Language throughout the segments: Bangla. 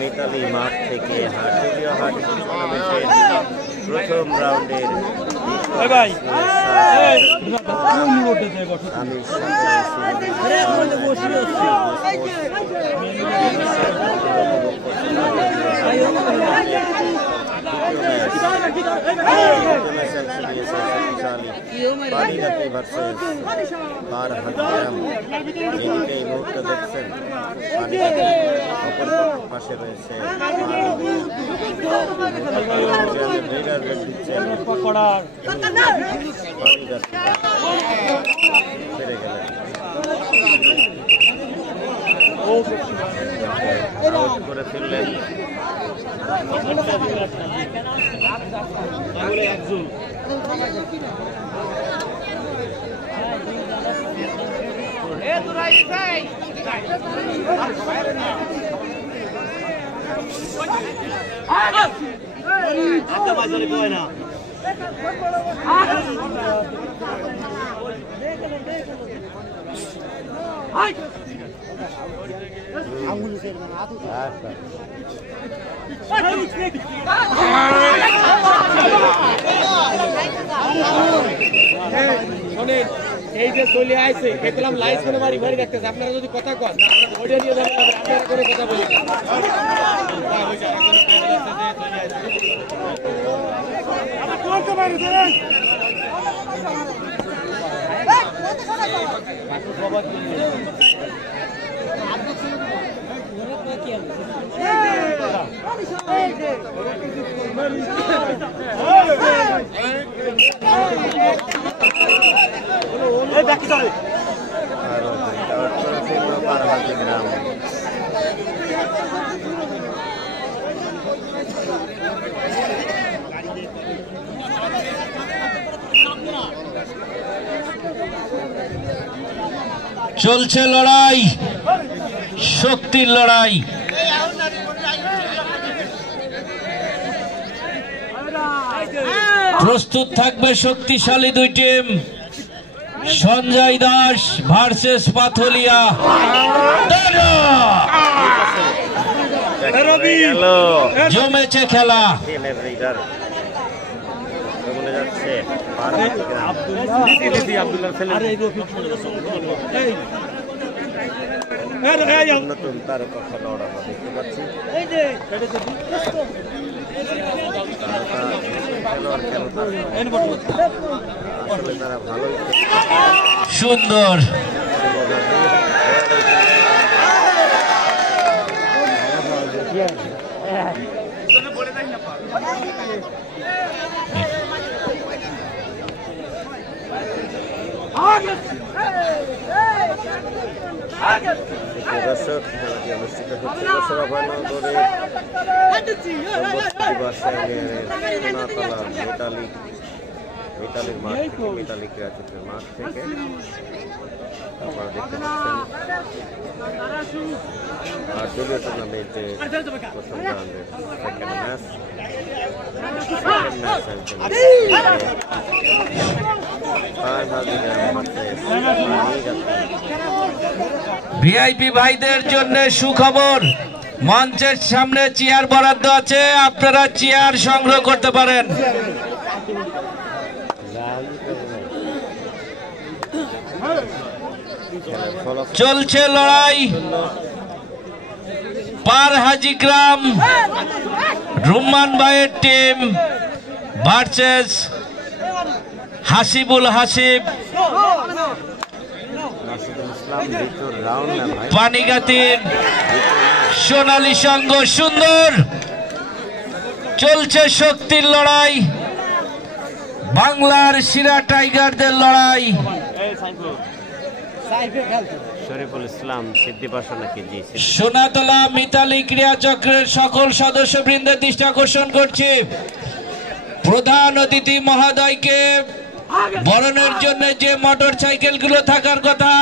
মিতালি মাঠ থেকে হাটুরিয়া হাট টুর্নামেন্টের প্রথম রাউন্ডের পানিগাতি ভার্সেস বারহাটগ্রাম। এই মুহূর্তে দেখছেন পানিগাতি অপর পাশে রয়েছে ফিরে গেলেন আউট করে ফিরলেন। শোনেন, এই যে চলে আইছে দেখলাম লাইস করে বাড়ি বাড়ি দেখতেছে, আপনারা যদি কথা কন ওইটা নিয়ে যাবেন, আপনারা করে কথা বলি চলছে লড়াই, শক্তির লড়াই। প্রস্তুত থাকবে শক্তিশালী দুই টিম, সঞ্জয় দাস ভার্সেস পাথলিয়া। জমেছে খেলা। নতুন তারকা খেলোয়াড় আমরা দেখতে পাচ্ছি। আসলে তারা ভালোই সুন্দর দর্শক খেলাটি অনুষ্ঠিত হচ্ছে বসরাবানগরের মিতালির মাঠ থেকে, মিতালি ক্রীড়াচক্রের মাঠ থেকে আপনারা দেখতে পাচ্ছেন আর দলীয় টুর্নামেন্টে প্রথম রাউন্ডের সেকেন্ড ম্যাচ। ভিআইপি ভাইদের জন্য সুখবর, মঞ্চের সামনে চেয়ার বরাদ্দ আছে, আপনারা চেয়ার সংগ্রহ করতে পারেন। চলছে লড়াই, পার হাজিগ্রাম রুম্মান ভাইয়ের টিম ভার্সেস হাসিবুল হাসিব পানিগাতির সোনালী সংঘ। সুন্দর চলছে শক্তির লড়াই, বাংলার সিরা টাইগারদের লড়াই। শরীফুল ইসলাম সিদ্দিপাশা নাকি জি সোনাতলা মিতালি ক্রীড়া চক্রের সকল সদস্যবৃন্দের দৃষ্টি আকর্ষণ করছি প্রধান অতিথি মহোদয়কে বরণের জন্য যে মোটর সাইকেলগুলো থাকার কথা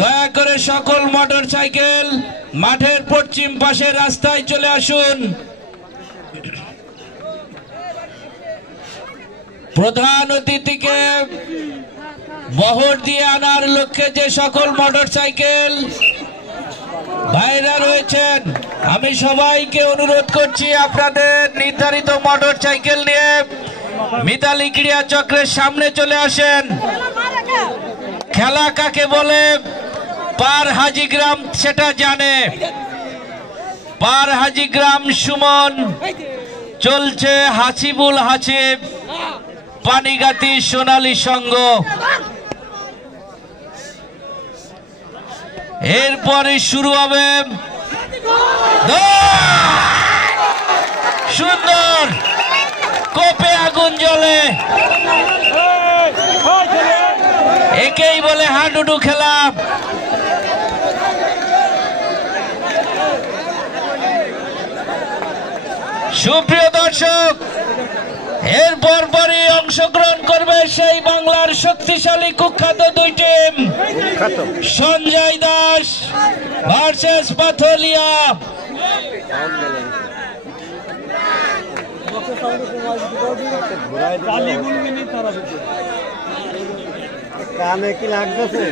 দয়া করে সকল মোটর সাইকেল মাঠের পশ্চিম পাশে রাস্তায় চলে আসুন। প্রধান অতিথিকে বহর দিয়ে আনার লক্ষ্যে যে সকল মোটর সাইকেল ভাইরা রয়েছেন আমি সবাইকে অনুরোধ করছি আপনাদের নির্ধারিত মোটর সাইকেল নিয়ে মিতালি ক্রীড়া চক্রের সামনে চলে আসেন। খেলা কাকে বলে পার হাজিগ্রাম সেটা জানে। পার হাজিগ্রাম সুমন চলছে হাসিবুল হাসিব পানিগাতি সোনালী সংঘ। এরপরে শুরু হবে সুন্দর কোপে আগুন জ্বলে একেই বলে হাডুডু খেলা। সুপ্রিয় দর্শক এর পরপরই অংশগ্রহণ করবে সেই বাংলার শক্তিশালী কুখ্যাত দুই টিম সঞ্জয় দাস ভার্সেস পাথলিয়া। কানে কি লাগতেছে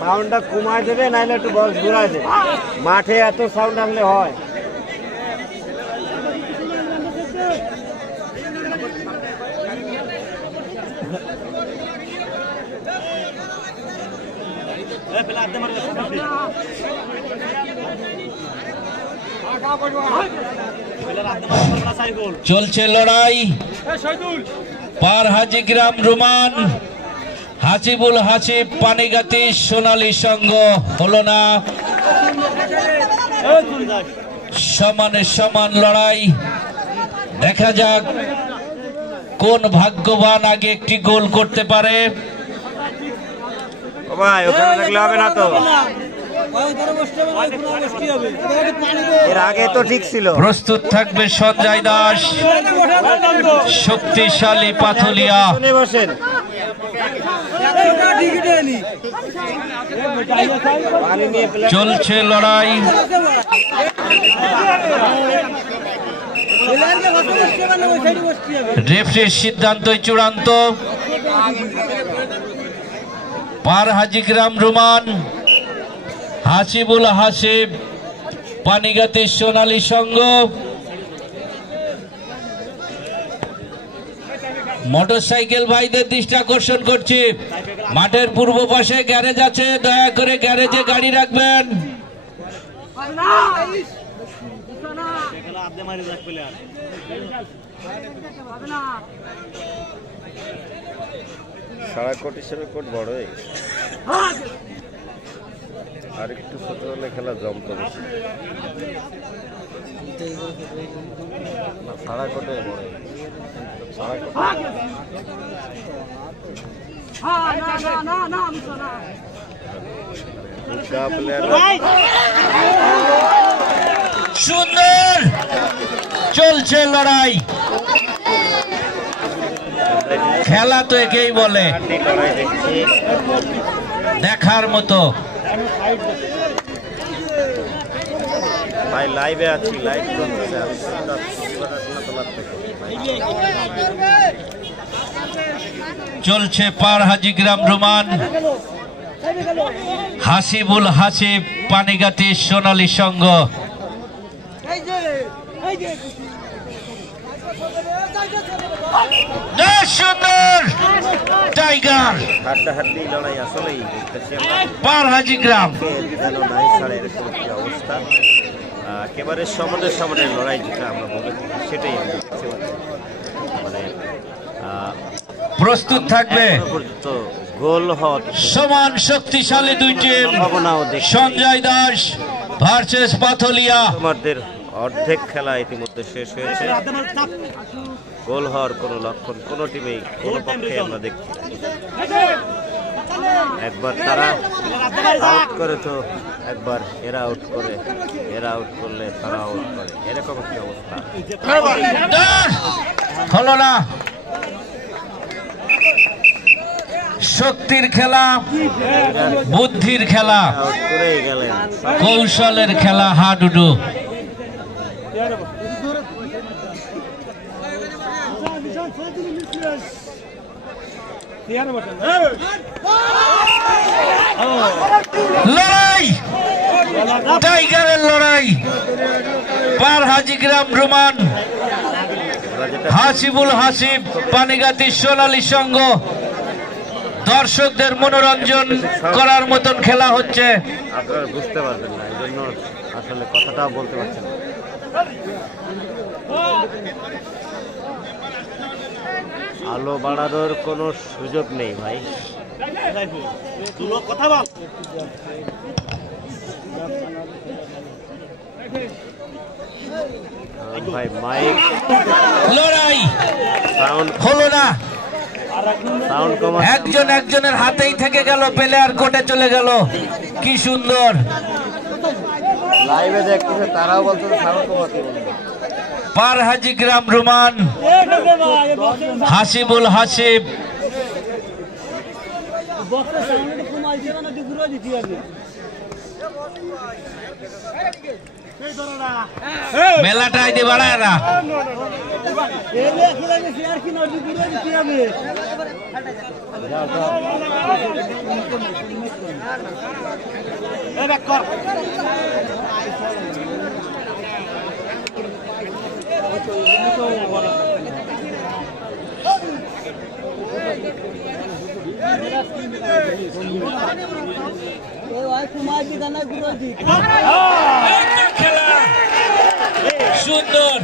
সাউন্ডটা কমাই দেবে নাহলে একটু বক্স ঘুরাই দেবে মাঠে এত সাউন্ড আনলে হয়। চলছে লড়াই পার হাজিগ্রাম রোমান হাসিবুল হাসিব পানিগাতি সোনালী সংঘ হলো না। সমানে সমান লড়াই দেখা যাক কোন ভাগ্যবান আগে একটি গোল করতে পারে। ভাই ওখানে লাগলে হবে না তো এর আগে তো ঠিক ছিল। প্রস্তুত থাকবে সঞ্জয় দাস শক্তিশালী পাথলিয়া। বসেন চলছে লড়াই রেফারির সিদ্ধান্তই চূড়ান্ত। পার হাজিগ্রাম রোমান হাসিবুল হাসিব পানিগাতি সোনালী সংঘ। মোটরসাইকেল ভাইদের দৃষ্টি আকর্ষণ করছি মাঠের পূর্ব পাশে গ্যারেজ আছে দয়া করে গ্যারেজে গাড়ি রাখবেন। সারা কোট হিসেবে কোট বড় হয়ে গেছে আর একটু ছোট হলে খেলা জমতো বেশি না সারা কোটে বড় হয়ে গেছে সারা কোট সুন্দর চলছে লড়াই খেলা তো একেই বলে দেখার মতো। ভাই লাইভে আছি লাইভ চলছে চলছে পার হাজিগ্রাম রোমান হাসিবুল হাসিব পানিগাতি সোনালী সংঘ। সুন্দর টাইগার হাড্ডাহাড্ডি লড়াই আসলেই পার হাজিগ্রাম যেন নাই ছাড়া এরকম একটি অবস্থা একেবারে সমানের লড়াই যেটা আমরা বলে থাকি সেটাই আমরা দেখতে পাচ্ছি। মানে প্রস্তুত থাকবে পর্যন্ত গোল হওয়ার সমান শক্তিশালী দুই টিম সঞ্জয় দাস ভার্সেস পাথলিয়া। আমাদের অর্ধেক খেলা ইতিমধ্যে শেষ হয়েছে গোল হওয়ার কোনো লক্ষণ কোনো টিমেই কোনো পক্ষে আমরা দেখছি একবার তারা আউট করে তো একবার এরা আউট করে, এরা আউট করলে তারা আউট করে, এরকম একটি অবস্থা। হলো না, শক্তির খেলা, বুদ্ধির খেলা, আউট করেই গেলেন। কৌশলের খেলা, হাডুডু। লড়াই, টাইগারের লড়াই, পার হাজিগ্রাম রোমান, হাসিবুল হাসিব, পানিগাতি সোনালী সংঘ। দর্শকদের মনোরঞ্জন করার মতন খেলা হচ্ছে। আপনারা বুঝতে পারবেন না, এই জন্য আসলে কথাটাও বলতে পারছেন না। আলো বাড়ানোর কোনো সুযোগ নেই ভাই। কথা বল। ভাই মাইক লড়াই সাউন্ড হলো না, সাউন্ড কমা। একজন একজনের হাতেই থেকে গেল, প্লেয়ার কোর্টে চলে গেল। কি সুন্দর। লাইভে দেখতেছে তারাও বলতেছে সাউন্ড কমাতে বলবে। পার হাজিগ্রাম রোমান, হাসিবুল হাসিব, মেলাটাই দিয়ে বাড়ায় না। সুন্দর।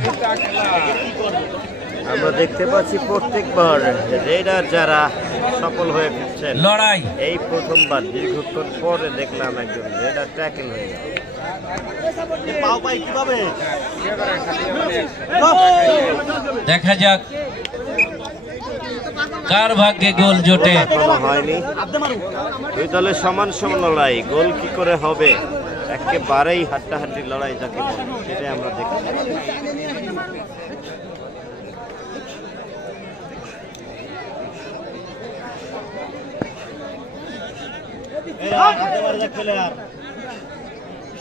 আমরা দেখতে পাচ্ছি প্রত্যেকবার রেডার যারা সফল হয়ে ফিরছেন, লড়াই এই প্রথমবার দীর্ঘক্ষণ পরে দেখলাম একজন রেডার ট্যাকেল হয়ে গেল। দেখা যাক কার ভাগ্যে গোল জোটে। এখনো হয়নি, দুই দলের সমান সমান লড়াই। গোল কি করে হবে, একেবারেই হাড্ডাহাড্ডি লড়াই যাকে বলে, সেটাই আমরা দেখতে পাচ্ছি।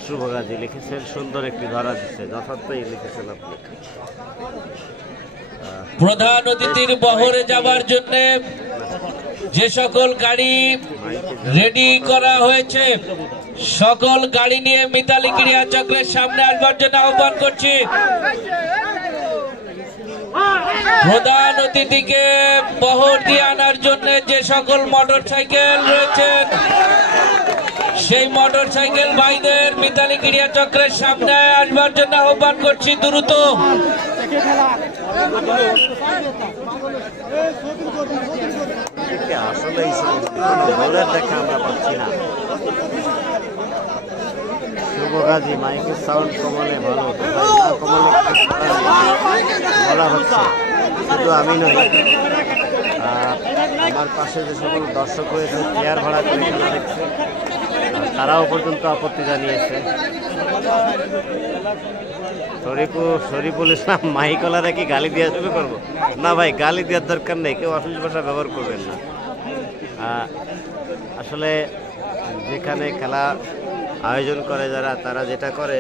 শুভ গাজী লিখেছেন, সুন্দর একটি ধরা দিচ্ছে, যথার্থই লিখেছেন আপনি। প্রধান অতিথির বহরে যাবার জন্য যে সকল গাড়ি রেডি করা হয়েছে, সকল গাড়ি নিয়ে মিতালি ক্রীড়া চক্রের সামনে আসবার জন্য আহ্বান করছি। প্রধান অতিথিকে বহর দিয়ে আনার জন্য যে সকল মোটর সাইকেল রয়েছেন, সেই মোটর সাইকেল ভাইদের মিতালি ক্রীড়া চক্রের সামনে আসবার জন্য আহ্বান করছি দ্রুত। আসলে গোলের দেখা আমরা পাচ্ছি না। শুভ গাজী মাইকের সাউন্ড কমালে ভালো হতো, বলা হচ্ছে। শুধু আমি নই, আমার পাশে যে সকল দর্শক রয়েছে চেয়ার ভাড়া করে খেলা দেখছে, তারাও পর্যন্ত আপত্তি জানিয়েছে। শরীফুল ইসলাম মাইকলারা কি গালি দেওয়া শুরু করবো? না ভাই, গালি দেওয়ার দরকার নেই, কেউ অশ্লীল ভাষা ব্যবহার করবেন না। আসলে যেখানে খেলা আয়োজন করে যারা, তারা যেটা করে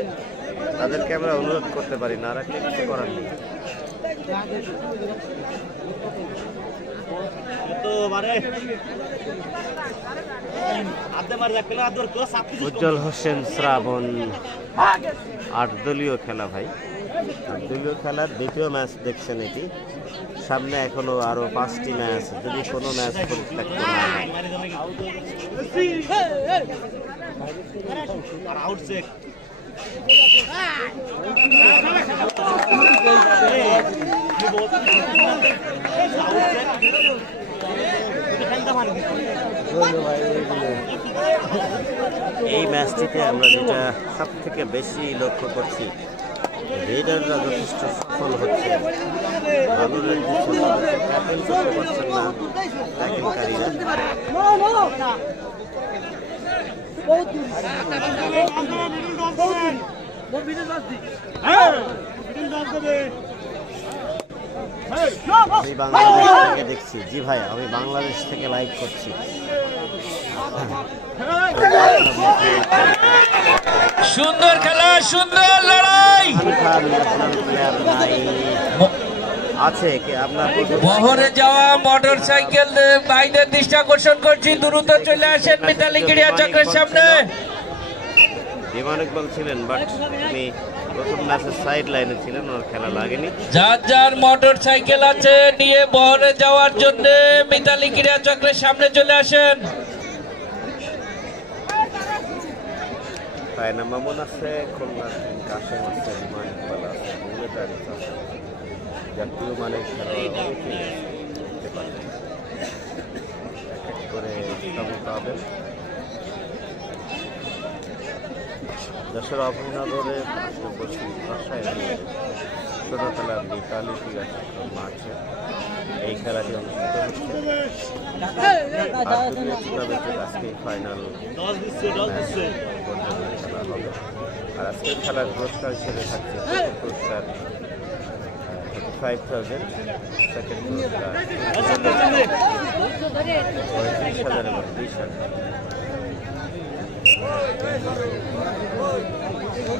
তাদেরকে আমরা অনুরোধ করতে পারি না, আর কিছু করার নেই। উজ্জ্বল হোসেন শ্রাবণ, 8 দলীয় খেলা ভাই, 8 দলীয় খেলার দ্বিতীয় ম্যাচ দেখছেন এটি। সামনে এখনো আরো 5টি ম্যাচ, যদি কোনো ম্যাচ পরিত্যক্ত না হয়। এই ম্যাচটিতে আমরা যেটা সব থেকে বেশি লক্ষ্য করছি, রেডাররা যথেষ্ট সফল হচ্ছে, ভালো রেড দিচ্ছেন, ট্যাকেল করতে পারছেন না ট্যাকেলকারীরা। আমি বাংলাদেশ থেকে দেখছি। জি ভাই, আমি বাংলাদেশ থেকে লাইভ করছি। সুন্দর খেলা, সুন্দর লড়াই। আছে কি আপনার বহরে যাওয়া মোটর সাইকেল ভাইদের দৃষ্টি আকর্ষণ করছি, দ্রুত চলে আসেন মিতালি ক্রীড়া চক্রের সামনে। বিমান ইকবাল ছিলেন, বাট উনি প্রথম ম্যাচের সাইড লাইনে ছিলেন, ওর খেলা লাগেনি। যার যার মোটর সাইকেল আছে নিয়ে বহরে যাওয়ার জন্য মিতালি ক্রীড়া চক্রের সামনে চলে আসেন। রায়না মামুন আছে, খুলনার কাশেম আছে, বিমান ইকবাল আছে, বুলেট আছে, জাতীয় মানের খেলোয়াড় অনেকেই দেখতে পাচ্ছেন। এক এক করে উত্থাপিত হবেন। দেশের অভিনগরে বাসায় ছোট খেলার মিতালি ক্রীড়া চক্র মাঠে এই খেলাটি অনুষ্ঠিত হচ্ছে। আজকে ফাইনাল খেলা হবে। আর আজকের খেলার পুরস্কার হিসেবে থাকছে পুরস্কার 35,000, সেকেন্ড পুরস্কার 35,000 এবং 20,000।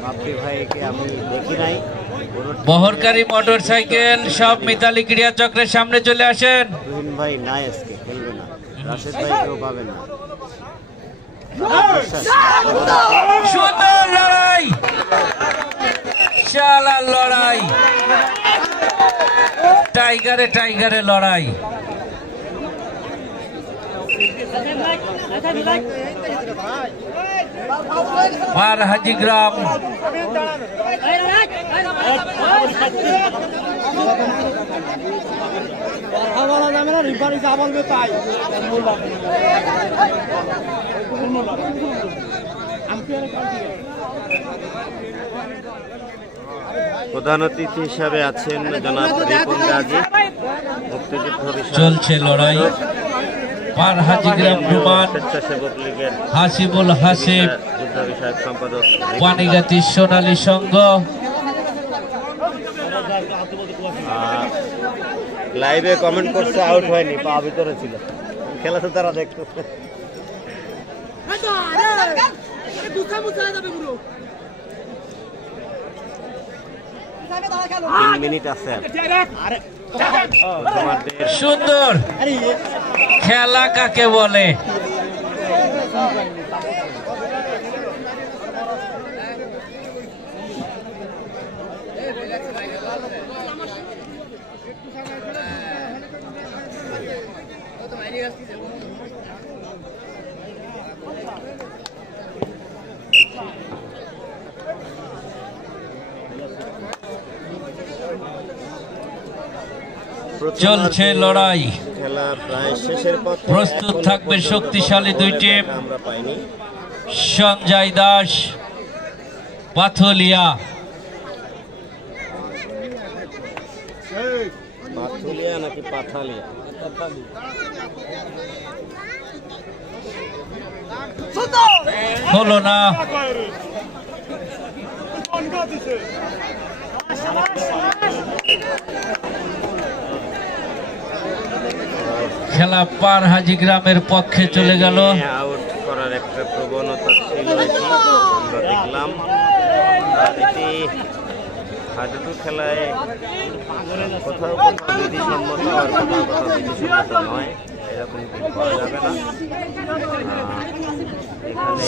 বাপ্পি ভাইকে আমি দেখি নাই। বহরকারী মোটর সাইকেল সব মিতালি ক্রীড়া চক্রের সামনে চলে আসেন। তুহিন ভাই নাই, আজকে খেলবে না। রাশেদ ভাই কেউ পাবেন না। সুন্দর লড়াই, শালার লড়াই, টাইগারে টাইগারে লড়াই। পার হাজিগ্রাম প্রধান অতিথি হিসাবে আছেন জনাব রিপন গাজী, মুক্তিযুদ্ধ চলছে লড়াই। পার হাজিগ্রাম রুমান, স্বেচ্ছাসেবক লীগের হাসিবুল হাসিব, যুদ্ধ বিষয়ক সম্পাদক, পানিগাতি সোনালী সংঘ। লাইভে কমেন্ট করছে আউট হয়নি, পা ভিতরে ছিল। খেলা তো তারা দেখতো। 3 মিনিট আছে। সুন্দর খেলা কাকে বলে? চলছে লড়াই, খেলা প্রায় শেষের পথে। প্রস্তুত থাকবে শক্তিশালী দুই টিম। আমরা পাইনি সঞ্জয় দাস, পাথলিয়া। পাথলিয়া নাকি পাথালিয়া? হলো না। খেলা পার হাজিগ্রামের পক্ষে চলে গেল। আউট করার একটা প্রবণতা ছিল, আমরা দেখলাম। এটি হাডুডু খেলায় কোথাও কোথাও বিধিসম্মত আর কোথাও কোথাও বিধিসম্মত নয়, এরকম করা যাবে না।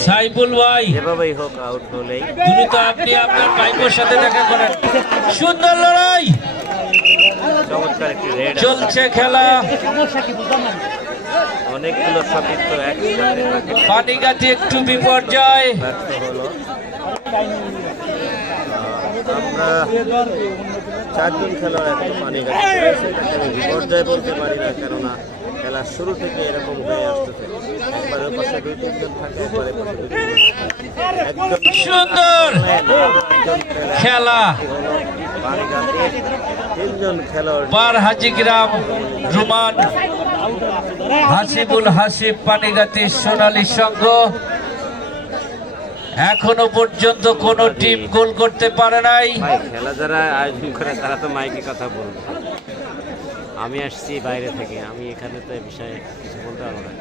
সাইফুল ভাই যেভাবেই হোক আউট হলেই দ্রুত আপনি আপনার ভাইপোর সাথে দেখা করেন। সুন্দর লড়াই, চমৎকার একটি রেড চলছে খেলা। অনেকগুলো সতীর্থ একসাথে থাকে, পানিগাতি একটু বিপর্যয় ব্যর্থ হলো। আমরা 4 জন খেলোয়াড় একটু পানি গাছে, সেটাকে আমি বিপর্যয় বলতে পারি না, কেননা খেলার শুরু থেকে এরকম হয়ে আসতেছে। একবারের পাশে 2-3 জন থাকে, একবারের পাশে 2-3 জন থাকে। একদম সুন্দর খেলা। পানি গাছে 3 জন খেলোয়াড়। পার হাজিগ্রাম রুমান, হাসিবুল হাসিব, পানিগাতি সোনালী সংঘ। এখনো পর্যন্ত কোনো টিম গোল করতে পারে নাই। ভাই খেলা যারা আয়োজন করে তারা তো মাইকে কথা বলবে। আমি আসছি বাইরে থেকে, আমি এখানে তো এই বিষয়ে কিছু বলতে পারবো না।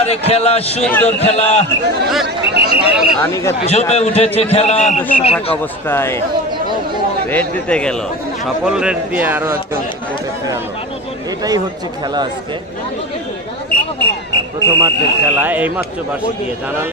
আরে খেলা, সুন্দর খেলা, জমে উঠেছে খেলা। থাকা অবস্থায় রেড দিতে গেল, সকল রেড দিয়ে আরো একজন কোর্টে ফেরালো। এটাই হচ্ছে খেলা আজকে, প্রথমার্ধের খেলা। এইমাত্র বাসি দিয়ে জানাল